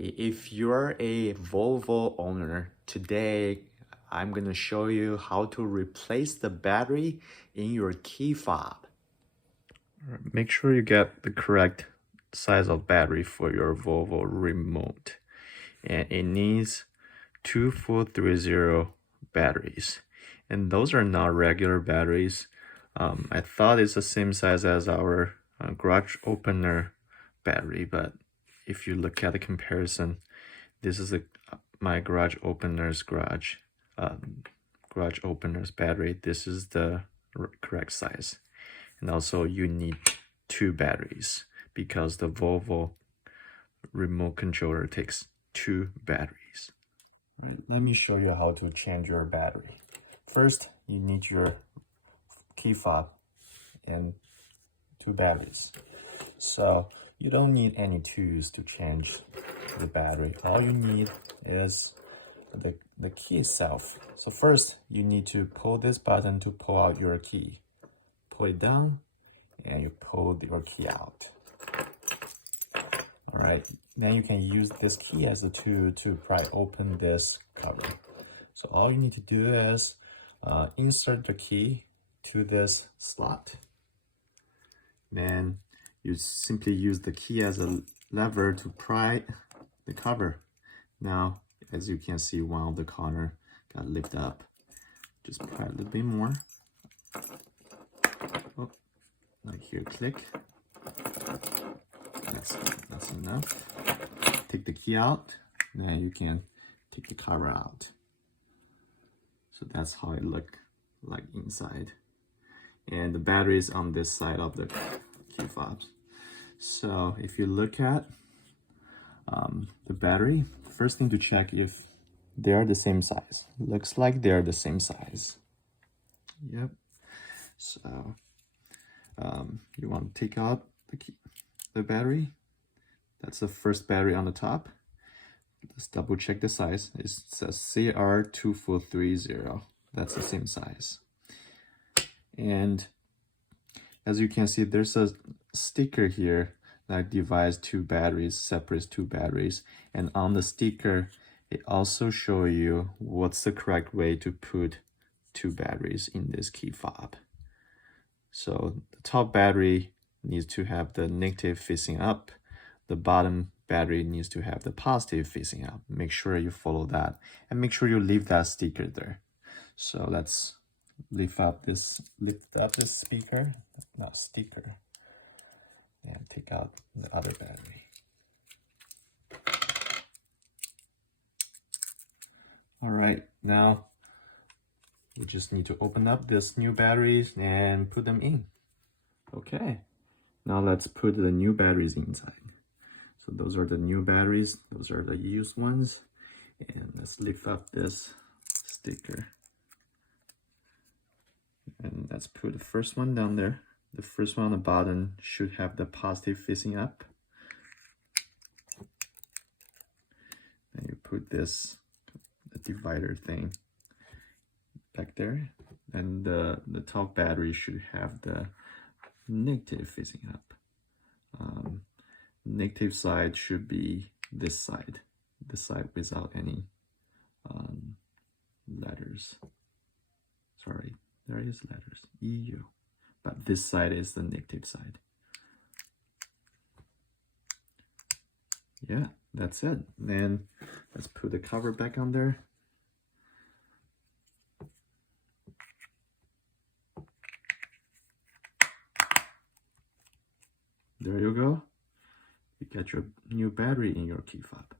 If you're a Volvo owner, today I'm gonna show you how to replace the battery in your key fob. Make sure you get the correct size of battery for your Volvo remote. And it needs 2430 batteries. And those are not regular batteries. I thought it's the same size as our garage opener battery, but if you look at the comparison, this is my garage opener's battery. This is the correct size. And also you need 2 batteries because the Volvo remote controller takes 2 batteries. Right, let me show you how to change your battery. First, you need your key fob and 2 batteries. So you don't need any tools to change the battery. All you need is the key itself. So first, you need to pull this button to pull out your key. Pull it down and you pull your key out. All right, then you can use this key as a tool to pry open this cover. So all you need to do is insert the key to this slot. Then you simply use the key as a lever to pry the cover. Now, as you can see, one of the corner got lifted up. Just pry a little bit more. Oh, like here, click. That's enough. Take the key out. Now you can take the cover out. So that's how it looks like inside. And the battery is on this side of the key fobs. So if you look at the battery, first thing to check if they are the same size. Looks like they're the same size. Yep. So you want to take out the battery. That's the first battery on the top. Let's double check the size. It says CR2430. That's the same size. And as you can see, there's a sticker here that divides 2 batteries, separates 2 batteries. And on the sticker, it also shows you what's the correct way to put 2 batteries in this key fob. So the top battery needs to have the negative facing up. The bottom battery needs to have the positive facing up. Make sure you follow that and make sure you leave that sticker there. So let's lift up this sticker, and take out the other battery. All right, now we just need to open up this new batteries and put them in. Okay, now let's put the new batteries inside. So those are the new batteries, those are the used ones. And let's lift up this sticker. And let's put the first one down there. The first one on the bottom should have the positive facing up. And you put the divider thing back there. And the top battery should have the negative facing up. Negative side should be this side without any letters. Sorry, there is letters, EU, but this side is the negative side. Yeah, that's it. Then let's put the cover back on there. There you go. You get your new battery in your key fob.